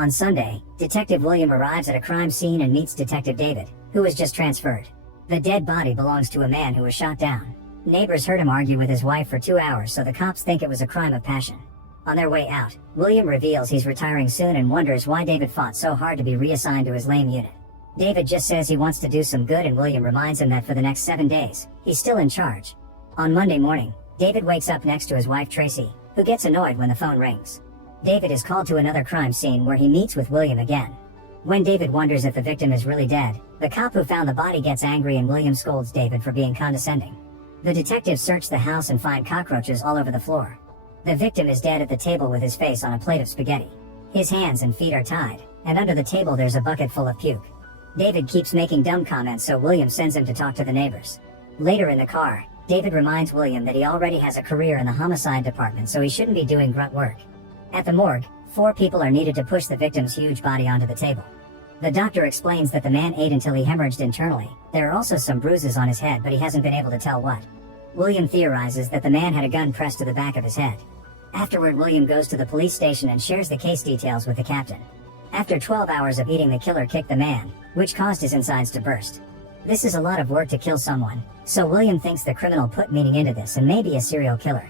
On Sunday, Detective William arrives at a crime scene and meets Detective David, who was just transferred. The dead body belongs to a man who was shot down. Neighbors heard him argue with his wife for 2 hours, so the cops think it was a crime of passion. On their way out, William reveals he's retiring soon and wonders why David fought so hard to be reassigned to his lame unit. David just says he wants to do some good, and William reminds him that for the next 7 days, he's still in charge. On Monday morning, David wakes up next to his wife Tracy, who gets annoyed when the phone rings. David is called to another crime scene where he meets with William again. When David wonders if the victim is really dead, the cop who found the body gets angry and William scolds David for being condescending. The detectives search the house and find cockroaches all over the floor. The victim is dead at the table with his face on a plate of spaghetti. His hands and feet are tied, and under the table there's a bucket full of puke. David keeps making dumb comments, so William sends him to talk to the neighbors. Later in the car, David reminds William that he already has a career in the homicide department, so he shouldn't be doing grunt work. At the morgue, 4 people are needed to push the victim's huge body onto the table. The doctor explains that the man ate until he hemorrhaged internally. There are also some bruises on his head, but he hasn't been able to tell what. William theorizes that the man had a gun pressed to the back of his head. Afterward, William goes to the police station and shares the case details with the captain. After 12 hours of eating, the killer kicked the man, which caused his insides to burst. This is a lot of work to kill someone, so William thinks the criminal put meaning into this and may be a serial killer.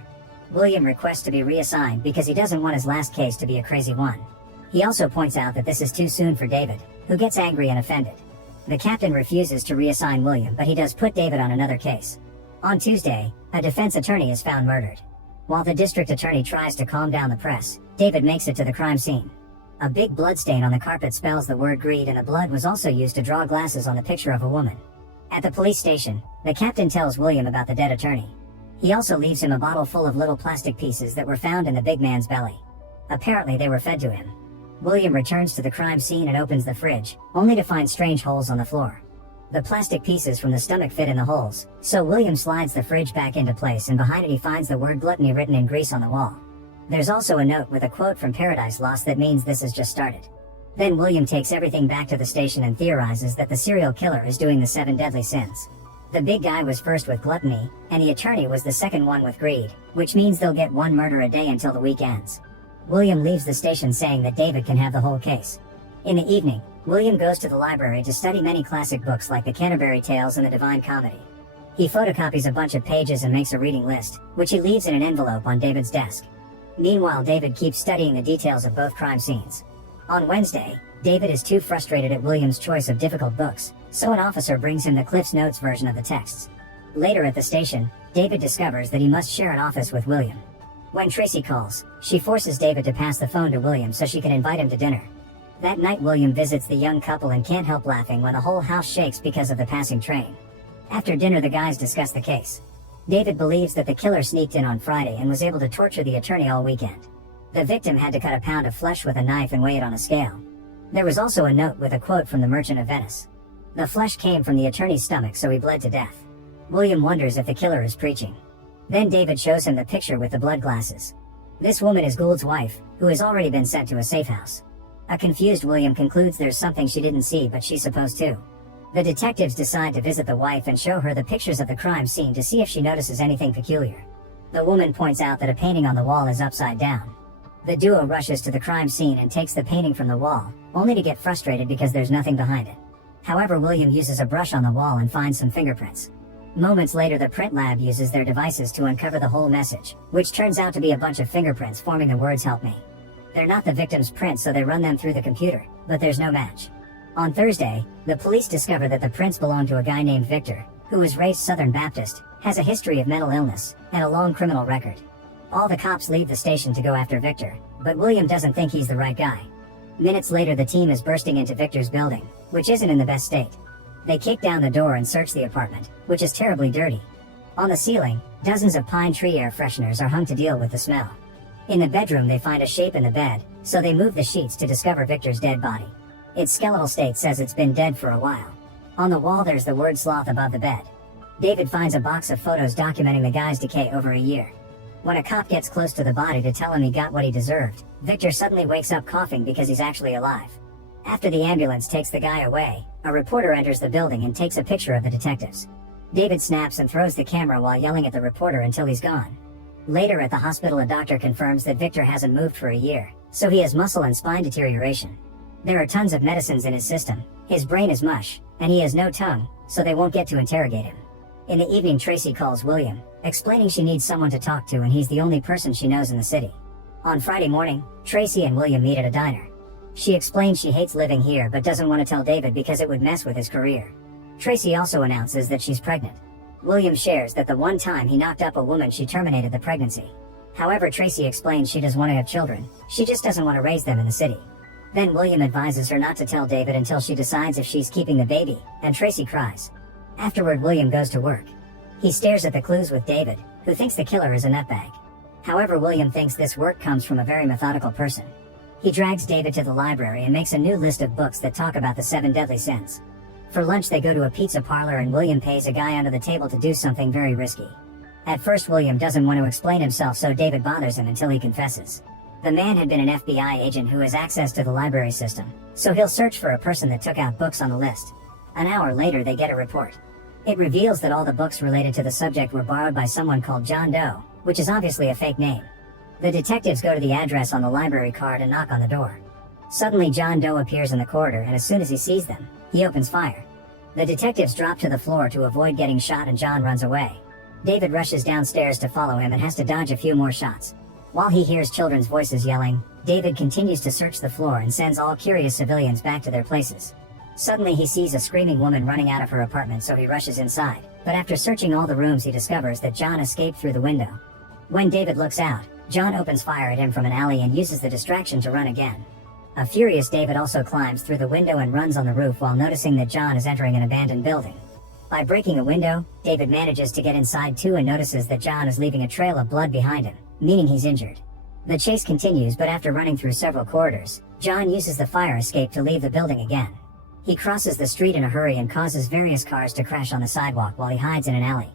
William requests to be reassigned because he doesn't want his last case to be a crazy one. He also points out that this is too soon for David, who gets angry and offended. The captain refuses to reassign William, but he does put David on another case. On Tuesday, a defense attorney is found murdered. While the district attorney tries to calm down the press, David makes it to the crime scene. A big bloodstain on the carpet spells the word greed, and the blood was also used to draw glasses on the picture of a woman. At the police station, the captain tells William about the dead attorney. He also leaves him a bottle full of little plastic pieces that were found in the big man's belly. Apparently they were fed to him. William returns to the crime scene and opens the fridge, only to find strange holes on the floor. The plastic pieces from the stomach fit in the holes, so William slides the fridge back into place, and behind it he finds the word gluttony written in grease on the wall. There's also a note with a quote from Paradise Lost that means this has just started. Then William takes everything back to the station and theorizes that the serial killer is doing the 7 deadly sins. The big guy was first with gluttony, and the attorney was the second one with greed, which means they'll get 1 murder a day until the week ends. William leaves the station saying that David can have the whole case. In the evening, William goes to the library to study many classic books like the Canterbury Tales and the Divine Comedy. He photocopies a bunch of pages and makes a reading list, which he leaves in an envelope on David's desk. Meanwhile, David keeps studying the details of both crime scenes. On Wednesday, David is too frustrated at William's choice of difficult books, so an officer brings him the Cliff's Notes version of the texts. Later at the station, David discovers that he must share an office with William. When Tracy calls, she forces David to pass the phone to William so she can invite him to dinner. That night, William visits the young couple and can't help laughing when the whole house shakes because of the passing train. After dinner, the guys discuss the case. David believes that the killer sneaked in on Friday and was able to torture the attorney all weekend. The victim had to cut a pound of flesh with a knife and weigh it on a scale. There was also a note with a quote from the Merchant of Venice. The flesh came from the attorney's stomach, so he bled to death. William wonders if the killer is preaching. Then David shows him the picture with the blood glasses. This woman is Gould's wife, who has already been sent to a safe house. A confused William concludes there's something she didn't see, but she's supposed to. The detectives decide to visit the wife and show her the pictures of the crime scene to see if she notices anything peculiar. The woman points out that a painting on the wall is upside down. The duo rushes to the crime scene and takes the painting from the wall, only to get frustrated because there's nothing behind it. However, William uses a brush on the wall and finds some fingerprints. Moments later, the print lab uses their devices to uncover the whole message, which turns out to be a bunch of fingerprints forming the words "Help me." They're not the victim's prints, so they run them through the computer, but there's no match. On Thursday, the police discover that the prints belong to a guy named Victor, who was raised Southern Baptist, has a history of mental illness, and a long criminal record. All the cops leave the station to go after Victor, but William doesn't think he's the right guy. Minutes later, the team is bursting into Victor's building, which isn't in the best state. They kick down the door and search the apartment, which is terribly dirty. On the ceiling, dozens of pine tree air fresheners are hung to deal with the smell. In the bedroom, they find a shape in the bed, so they move the sheets to discover Victor's dead body. Its skeletal state says it's been dead for a while. On the wall, there's the word sloth above the bed. David finds a box of photos documenting the guy's decay over a year. When a cop gets close to the body to tell him he got what he deserved, Victor suddenly wakes up coughing because he's actually alive. After the ambulance takes the guy away, a reporter enters the building and takes a picture of the detectives. David snaps and throws the camera while yelling at the reporter until he's gone. Later at the hospital, a doctor confirms that Victor hasn't moved for a year, so he has muscle and spine deterioration. There are tons of medicines in his system, his brain is mush, and he has no tongue, so they won't get to interrogate him. In the evening, Tracy calls William, explaining she needs someone to talk to and he's the only person she knows in the city. On Friday morning, Tracy and William meet at a diner. She explains she hates living here but doesn't want to tell David because it would mess with his career. Tracy also announces that she's pregnant. William shares that the one time he knocked up a woman she terminated the pregnancy. However, Tracy explains she does want to have children, she just doesn't want to raise them in the city. Then William advises her not to tell David until she decides if she's keeping the baby, and Tracy cries. Afterward, William goes to work. He stares at the clues with David, who thinks the killer is a nutbag. However, William thinks this work comes from a very methodical person. He drags David to the library and makes a new list of books that talk about the 7 deadly sins. For lunch, they go to a pizza parlor and William pays a guy under the table to do something very risky. At first, William doesn't want to explain himself, so David bothers him until he confesses. The man had been an FBI agent who has access to the library system, so he'll search for a person that took out books on the list. An hour later, they get a report. It reveals that all the books related to the subject were borrowed by someone called John Doe, which is obviously a fake name. The detectives go to the address on the library card and knock on the door. Suddenly, John Doe appears in the corridor, and as soon as he sees them, he opens fire. The detectives drop to the floor to avoid getting shot and John runs away. David rushes downstairs to follow him and has to dodge a few more shots. While he hears children's voices yelling, David continues to search the floor and sends all curious civilians back to their places. Suddenly he sees a screaming woman running out of her apartment, so he rushes inside, but after searching all the rooms he discovers that John escaped through the window. When David looks out, John opens fire at him from an alley and uses the distraction to run again. A furious David also climbs through the window and runs on the roof while noticing that John is entering an abandoned building. By breaking a window, David manages to get inside too and notices that John is leaving a trail of blood behind him, meaning he's injured. The chase continues, but after running through several corridors, John uses the fire escape to leave the building again. He crosses the street in a hurry and causes various cars to crash on the sidewalk while he hides in an alley.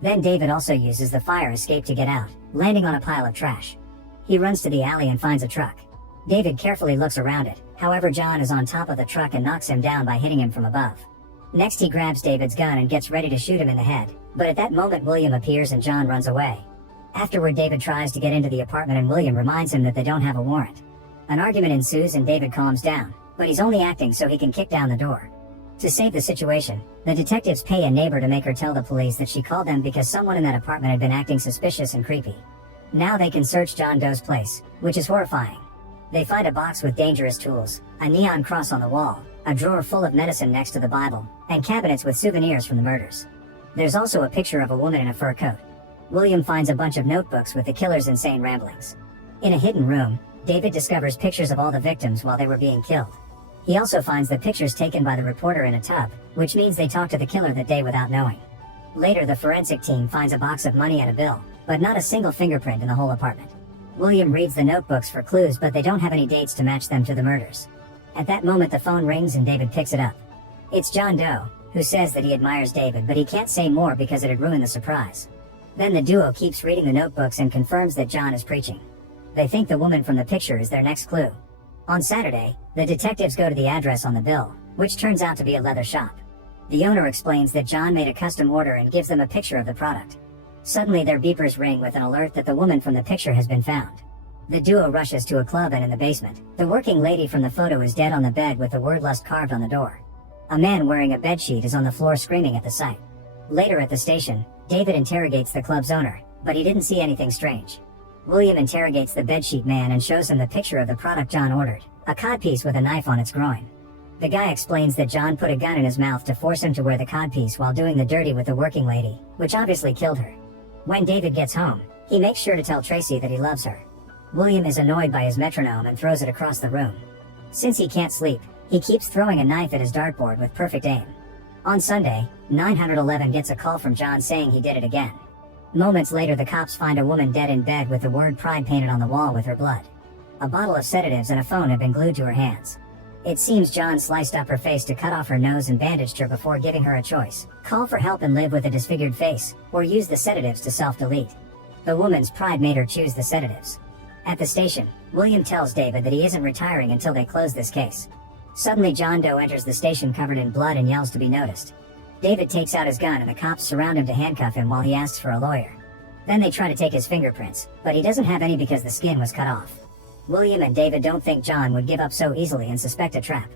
Then David also uses the fire escape to get out, landing on a pile of trash. He runs to the alley and finds a truck. David carefully looks around it, however John is on top of the truck and knocks him down by hitting him from above. Next he grabs David's gun and gets ready to shoot him in the head, but at that moment William appears and John runs away. Afterward, David tries to get into the apartment and William reminds him that they don't have a warrant. An argument ensues and David calms down, but he's only acting so he can kick down the door. To save the situation, the detectives pay a neighbor to make her tell the police that she called them because someone in that apartment had been acting suspicious and creepy. Now they can search John Doe's place, which is horrifying. They find a box with dangerous tools, a neon cross on the wall, a drawer full of medicine next to the Bible, and cabinets with souvenirs from the murders. There's also a picture of a woman in a fur coat. William finds a bunch of notebooks with the killer's insane ramblings. In a hidden room, David discovers pictures of all the victims while they were being killed. He also finds the pictures taken by the reporter in a tub, which means they talked to the killer that day without knowing. Later, the forensic team finds a box of money and a bill, but not a single fingerprint in the whole apartment. William reads the notebooks for clues, but they don't have any dates to match them to the murders. At that moment, the phone rings and David picks it up. It's John Doe, who says that he admires David, but he can't say more because it'd ruin the surprise. Then the duo keeps reading the notebooks and confirms that John is preaching. They think the woman from the picture is their next clue. On Saturday, the detectives go to the address on the bill, which turns out to be a leather shop. The owner explains that John made a custom order and gives them a picture of the product. Suddenly their beepers ring with an alert that the woman from the picture has been found. The duo rushes to a club, and in the basement, the working lady from the photo is dead on the bed with the word lust carved on the door. A man wearing a bedsheet is on the floor screaming at the sight. Later at the station, David interrogates the club's owner, but he didn't see anything strange. William interrogates the bedsheet man and shows him the picture of the product John ordered, a codpiece with a knife on its groin. The guy explains that John put a gun in his mouth to force him to wear the codpiece while doing the dirty with the working lady, which obviously killed her. When David gets home, he makes sure to tell Tracy that he loves her. William is annoyed by his metronome and throws it across the room. Since he can't sleep, he keeps throwing a knife at his dartboard with perfect aim. On Sunday, 911 gets a call from John saying he did it again. Moments later, the cops find a woman dead in bed with the word pride painted on the wall with her blood. A bottle of sedatives and a phone have been glued to her hands. It seems John sliced up her face to cut off her nose and bandaged her before giving her a choice: call for help and live with a disfigured face, or use the sedatives to self-delete. The woman's pride made her choose the sedatives. At the station, William tells David that he isn't retiring until they close this case. Suddenly, John Doe enters the station covered in blood and yells to be noticed. David takes out his gun and the cops surround him to handcuff him while he asks for a lawyer. Then they try to take his fingerprints, but he doesn't have any because the skin was cut off. William and David don't think John would give up so easily and suspect a trap.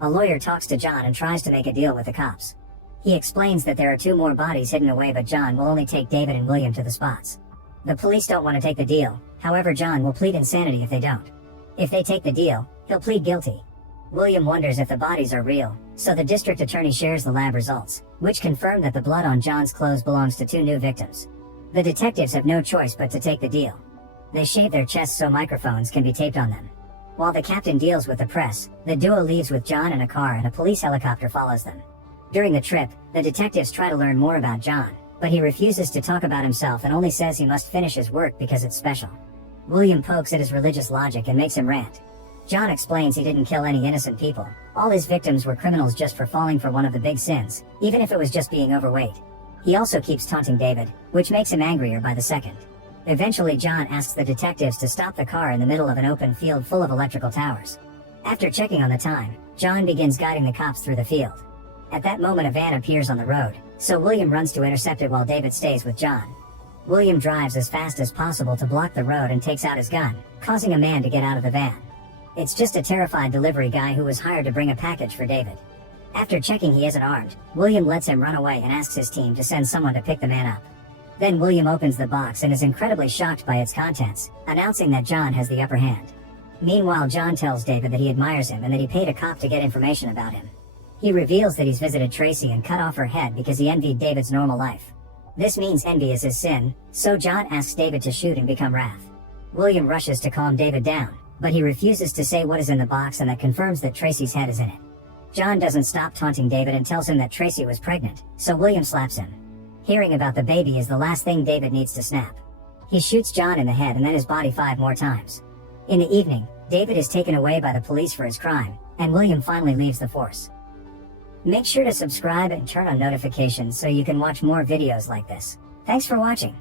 A lawyer talks to John and tries to make a deal with the cops. He explains that there are 2 more bodies hidden away, but John will only take David and William to the spots. The police don't want to take the deal, however John will plead insanity if they don't. If they take the deal, he'll plead guilty. William wonders if the bodies are real, so the district attorney shares the lab results, which confirm that the blood on John's clothes belongs to 2 new victims. The detectives have no choice but to take the deal. They shave their chests so microphones can be taped on them. While the captain deals with the press, the duo leaves with John in a car and a police helicopter follows them. During the trip, the detectives try to learn more about John, but he refuses to talk about himself and only says he must finish his work because it's special. William pokes at his religious logic and makes him rant. John explains he didn't kill any innocent people. All his victims were criminals just for falling for one of the big sins, even if it was just being overweight. He also keeps taunting David, which makes him angrier by the second. Eventually John asks the detectives to stop the car in the middle of an open field full of electrical towers. After checking on the time, John begins guiding the cops through the field. At that moment a van appears on the road, so William runs to intercept it while David stays with John. William drives as fast as possible to block the road and takes out his gun, causing a man to get out of the van. It's just a terrified delivery guy who was hired to bring a package for David. After checking he isn't armed, William lets him run away and asks his team to send someone to pick the man up. Then William opens the box and is incredibly shocked by its contents, announcing that John has the upper hand. Meanwhile John tells David that he admires him and that he paid a cop to get information about him. He reveals that he's visited Tracy and cut off her head because he envied David's normal life. This means envy is his sin, so John asks David to shoot and become Wrath. William rushes to calm David down, but he refuses to say what is in the box, and that confirms that Tracy's head is in it. John doesn't stop taunting David and tells him that Tracy was pregnant, so William slaps him. Hearing about the baby is the last thing David needs to snap. He shoots John in the head and then his body 5 more times. In the evening, David is taken away by the police for his crime, and William finally leaves the force. Make sure to subscribe and turn on notifications so you can watch more videos like this. Thanks for watching.